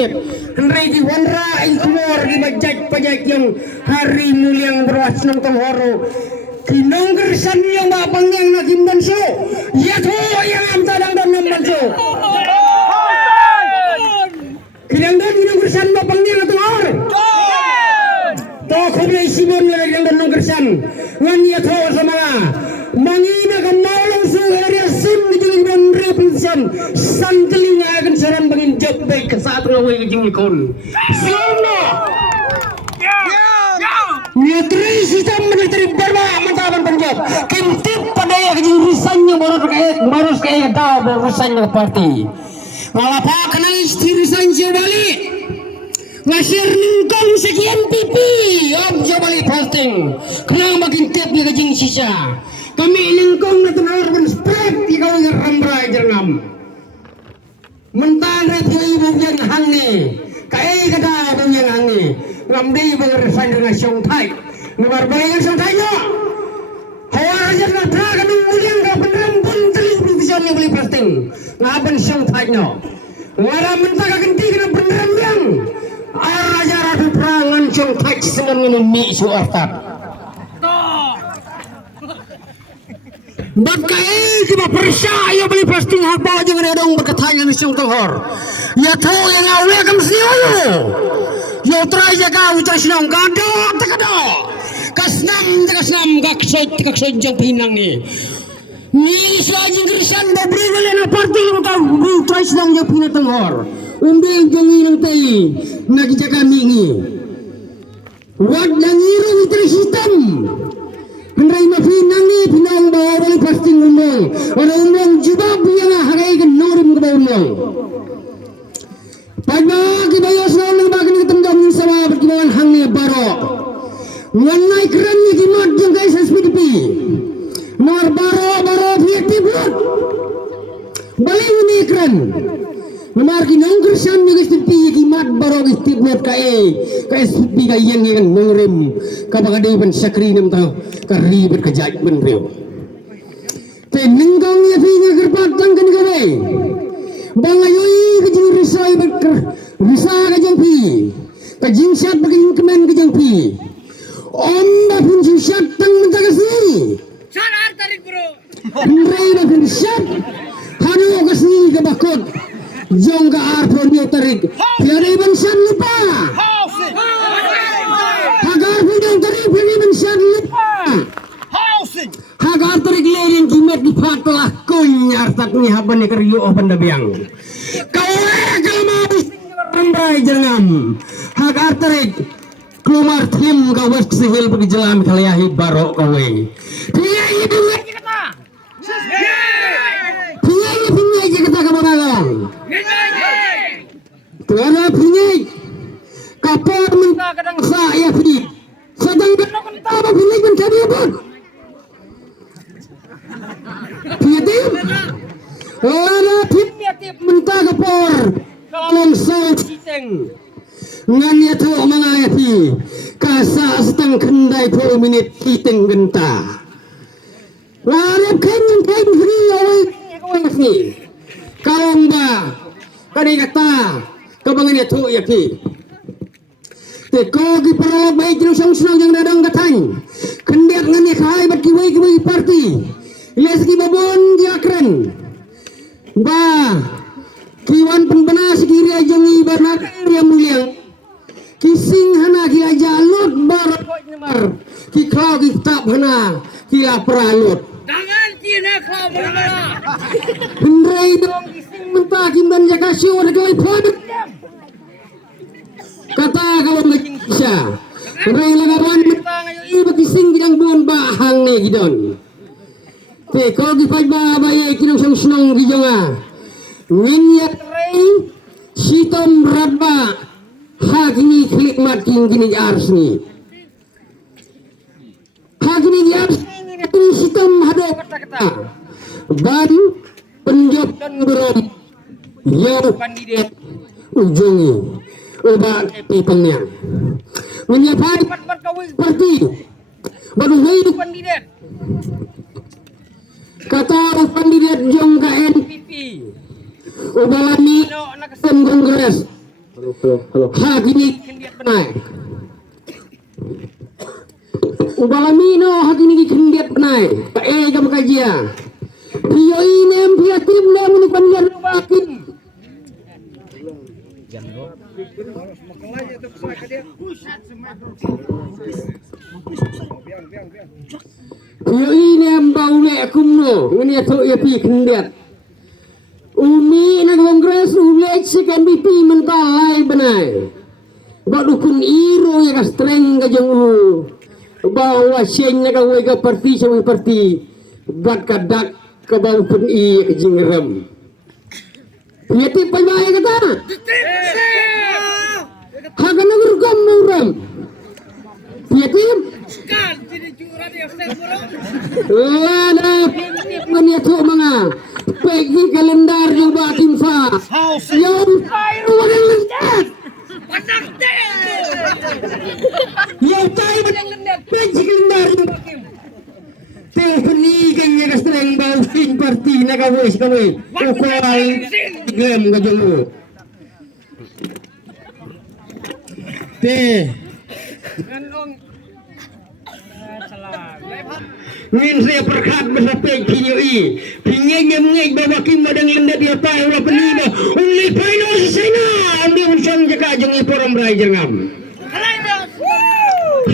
Egypt. Henry di Wandra Inkmor di pajak yang hari mulia yang berwas nang tenghoro. Kinongger san yang bapang yang nakim dan so. Ya to yang am tadang dan nam so. Kinongger san bapang yang tenghor. To khublai sibon yang dan nonggersan. Ngan ya to sama mangina kan maulong su area sim di jalan revolution santeling akan saran bangin jabay ke saat ngaway ke jingkon selama nyatri sistem militer berba mentaban Punjab kintip pada ya ke jingrisannya baru kaya dah barusannya parti ngapa kena istirisan balik ngasir ningkong sekian pipi om balik posting kena makin tip ya ke jing sisa kami lingkong na tenor ban spread ikaw yang rambray jernam mentang ret ibu yang hangi kai kada bang yang hangi ngamdi bang refine na siong thai nomor bayangan siong thai no hawa ajar na tra kami muliang ka penram pun teli provision yang beli plasting ngaban siong thai no ngara mentang ka kenti kana penram yang ajar atu perangan siong thai sengan ngono mi su artap Bakai tiba percaya beli posting apa jangan ada orang berkatanya di siang tenghor. Ya tahu yang awal kamu sendiri. Ya try jaga ucap senang gado tak gado. Kasnam kaksoi jang pinang ni. Ni suajin krisan beri beli na parti kau beri try senang jang pinang tenghor. Umbi jangi nang tay nak jaga mingi. Wad nangiru itu sistem. Henry mafinang ni pinang bawa balik pasti ngomong. Orang jubab yang harai kan norim ke bawah. Pada kibayo selalu bagian ketenggang sama perkembangan hangnya baro. Nganai keren ni kimat yang guys SPDP. Nor baro fiktif buat. Balik ni keren. Nomor kinong kersan juga SPDP kimat baro fiktif buat SPDP yang norim. Kapag ada ban sakri nam tahu kari berkejat benrio. Teningkong ya finya kerpatang kan kare. Bangayoi kejing risai risa kejang pi. Kejing syat kejing kemen kejang pi. Omba pun syat tang mentakasi. Syat tarik bro. Hendrai pun syat. Hanu kasni ke bakot. Jong ka arpo niyo tarik. Tiada iban syat lupa. Hagar punya tarik iban syat lupa. Hagar tarik leleng kimet di patlah kunyar taknya haban keryo open dabiang. Kau kalau mau rambrai jengam. Hagar tarik keluar tim kau sihil pergi jelam kaliahi barok kowe. Dia ibu kita. Punya kita kamu dalam. Tuana punya kapal minta kadang saya pergi. Sedang kenapa punya mencari apa? Piatip, lana piatip minta kapal kalau saya citeng. Nganya tu mana api? Kasa setang kendai 10 minit citeng genta. Larap kan free away free. Kalau enggak, kani kata kabangan itu ya pi. Teko ki perolog baik jenuh sang yang dadang katang. Kendiat ngani kai berkiwai parti. Les ki babon ki akren. Ba kiwan penbena sekiri aja ngibarat yang mulia. Kising hana ki aja lut barat nyemar. Ki klau ki tak hana ki apralut. Jangan kina kau berbala. Hendrai dong kising mentah kimban jaga syur kelai produk. Kata kalau ngajing bisa. Hendrai lagawan mentah ibu kising kidang buon bahang ni gidon. Te ko gifaj ba bayay kinong sang gijonga. Nginyat rey sitom rabba hagini klikmat kini arsni. Hagini arsni itu sitom hado kata-kata. Baru penjab dan berom. Ya kandidat ujungi. Ubah pipengnya. Menyapai parti. Baru hidup kandidat. Kata kandidat jong ke NPP Ubalani Nakasem Kongres Hagini kendiat penai. Ubalamino hagini kendiat penai. Pak kam kajia. Pio inem pia tim le menukan jar bakin. Pio inem baule kumno ngani atho ya pi kendiat. Umi na kongres umi sekan bipi mentalai benai. Ba dukun iro ya ka streng ka jeng u. Bawa senya ka wei ka parti sama parti. Bat ka dak ka bau pun i ka jeng rem. Piati pai bai kata. Hagan nagur kam muram. Piati Kan jadi curang ya saya bro. lada ngani atho mga. Pegi kalendar yung batin fa. Yung walang lendet. Pasang teh. Yung tayo walang lendet. Pegi kalendar yung batin. Tehnikan niya kastreng bausin parti na kawis kami. Ukwal gem kajong mo. Ngin saya perkat bersapai PUI pingin ngeng bawakin madang lendet dia tahu lah penima uli paino sisena ambil unsang jaga jangan poram rai jangam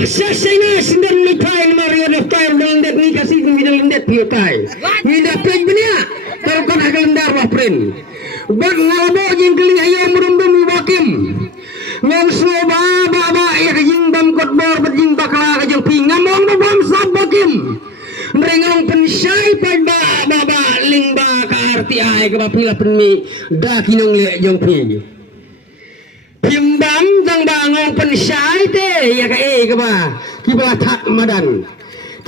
sisena sindan lipain maria dah tahu lendet ni kasih midang lendet dia tahu ni dah pej benia terkan kalendar lah friend bag ngabo jing keling ayam merundum bakim ngam soba baba ya jing bam kotbor berjing bakla kajang pingam bam sab bakim merengong pensai pada baba lingba ka arti ai ka bapila penmi da kinong le jong pi pimbang jang bangong pensai te ya ka ka ba kiba thak madan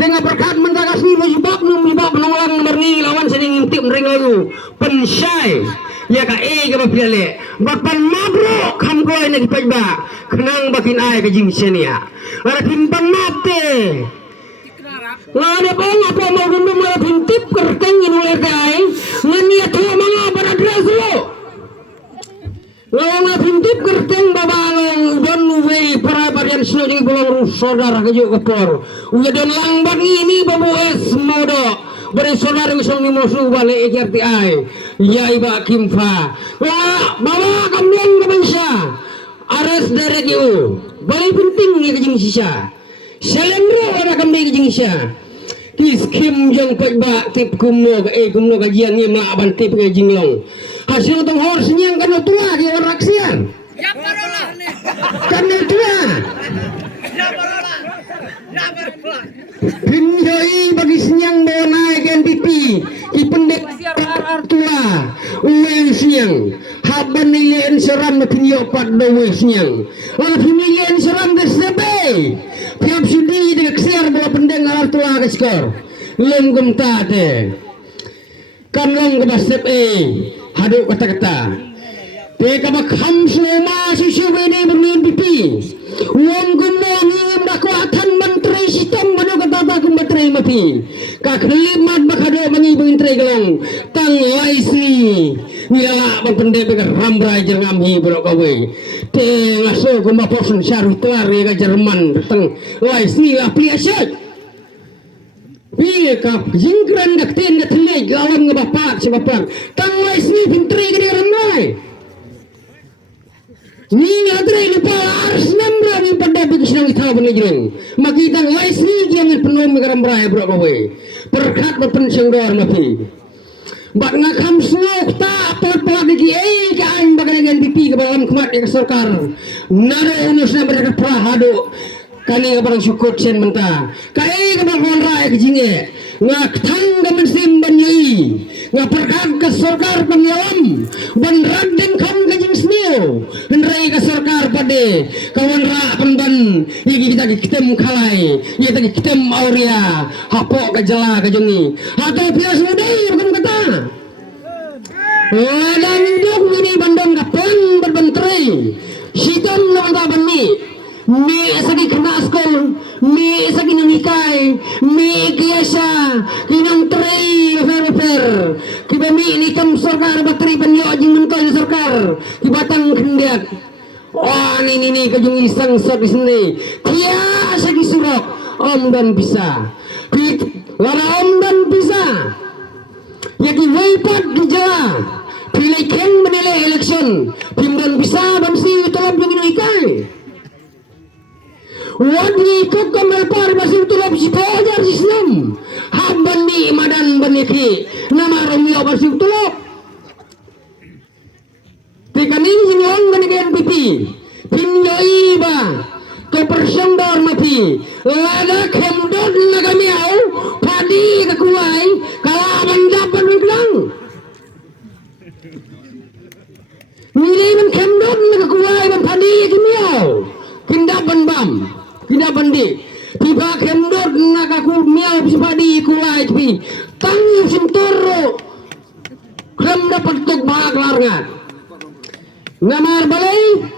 tengah berkat mendagas ni sebab nong merni lawan sening intip ring lalu pensai ya ka ka bapila le bapan mabruk ham ko ai nak pajba kenang bakin ai ka jing senia ara pimbang mate Lada bang apa mau gundum malah pintip kerteng ini oleh kai ngani atho mga paradres lo lawan pintip kerteng babalong don we para parian sno jing bolong saudara kejo kepor uya don langbat ini babu es modo beri saudara misong ni musuh balik ikerti ai ya iba kimfa wah bawa kambian kebansa ares dari kiu balik penting ni kejing sisa Selendro ada kembali ke jingsia. Kiskim jang pekba tip kumno kumno kajian ni mak aban tip ke jinglong. Hasil tong hor senyang kan tua di orang aksian. Ya parola. Kan tua. Ya parola. Ya parola. Pinjoi bagi senyang bawa naik NPP. Ki pendek siar tua. Uwe senyang. Haban nilai seram pinjau pat dawe senyang. Lalu nilai seram desebe. Tiap sudi dengan keser bawa pendek alar tua ke skor. Lem gemta te. Kan long ke basep haduk kata-kata. Teka bak hamsu ma susu ini bermin pipi. Uang gumno ngim dakwatan menteri sistem banu kata tak menteri mati. Kak limat bakado mangi menteri gelong. Tang laisi. Nilala bang pendek beker rambrai jengam hi bro kawe. Te ngaso gumba posun syaru telar ya Jerman tang laisi apliasyat. Pilih kap jingkran dakten gatele gawan ngebapak si bapak. Tang laisi menteri gede rambrai. Ni adre lupa ars nambra ni pada bagi senang kita benejeng. Makita lais ni yang penom garam raya bro kowe. Perkat berpenseng doar mati. Bak ngakam suok ta pot lagi ka aing bagan dengan pipi ke dalam kemat ke sarkar. Nare unus na berkat prahado. Kani barang syukur sen menta. Kai ke bakon raya ke jinge. Ngak tang ke mensim banyai. Ngak perkat ke sarkar penyalam. Ban radeng kam ke jing smil. Henrai ke sarkar pade. Kawan ra penban. Igi kita kalai. Ia tadi kita auria. Hapok ke jela ke jongi. Atau pias mudai bukan kata. Dan hidup ini bandang kapan berbenteri. Sitam lawan taban ni. Mi sagi kena skol, mi sagi nangikai, mi kiasa, kinang trei fer. Kiba mi ni kam sarkar bateri banyo jing mentol sarkar. Kibatang kendiat. Oh ini kajung isang sa sini. Tiya sa gisurok om dan bisa. Lara om dan bisa. Yaki waipat gejala. Pilih ken menilai election. Pimdan bisa dan si utolap yung ikai. Wadi ko kamelpar masih utolap si pajar si Islam. Habban ni madan baniki. Nama Romeo masih utolap. Tekan ini jinglong baniki NPP. Pinjoi ba. Kepersyandar mati. Lada kemdod nagamiau. Padi kakulai. Kalaban dapat bergelang. Nilai man kemdod nagakulay man padi kimiyaw. Kindaban bam. Kindaban di. Tiba kemdod nagakumiyaw si padi kulay tapi tangi sintoro. Krem dapat tuk bahag larangan. Namar balay.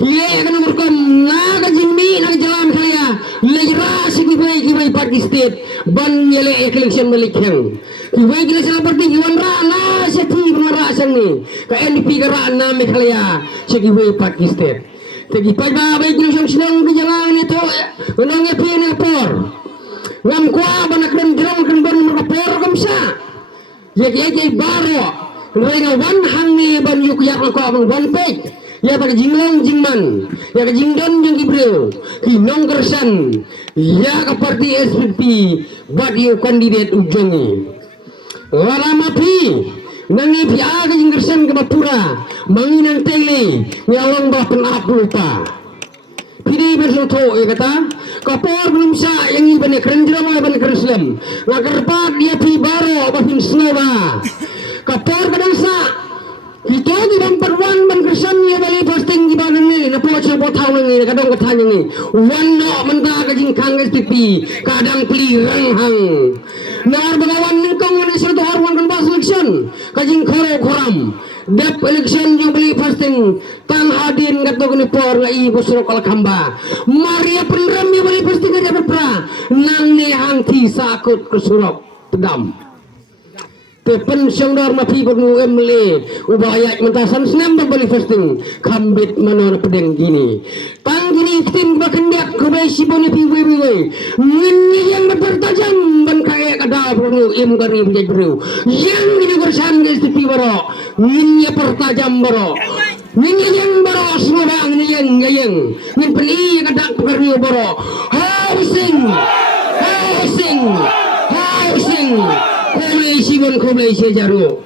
Kaya akan berkom naga jimmi naga jalan kaya legra kibai party state ban yele election malikyang kibai gila sila party kiwan ra na sa ti pangarasan ni ka NDP ka ra na me kaya sa kibai party state tagi pagbabay gila silang jalan ito unang epin por ngam kwa banak dan gerong kan ban makapor kamsa yaki baro renga wan hangi ban yuk yak ko abang one page ya pada jinglong jingman ya ke jingdon yang gibril kinong kersan ya ke parti SPP buat you kandidat ujongi lama pi nangi pi aga jing kersan ke bapura manginang tele nyalong bah penap lupa pidi bersoto ya kata kapor belum sa yang iban keren drama iban kereslam ngakarpat dia pi baro bapin snova kapor kadang sa ito di bang perwan bang kersan niya bali posting di banan ni na po sa bothaw ni kadang katanya ni wano menta kajing kang SPP kadang peli ranghang nar bagawan ni kong ni sa harwan kan bas election kajing koram dep election yung bali posting tan hadin gato ni por nga ibo suro kalakamba Maria penram yung bali posting ka pra nang ni hang ti sakut kesurok pedam pensyandar mapi perlu emle ubahayat mentasan senam berbalik fasting kambit mana pedeng gini tang gini tim bakendak kubai siboni piwe ini yang bertajam dan kaya kada perlu im gari menjadi perlu yang ini bersan guys di baro ini pertajam baro ini yang baro semua bang ini yang ini peli kada perlu baro housing Kublai Sibon Kublai Sejaru.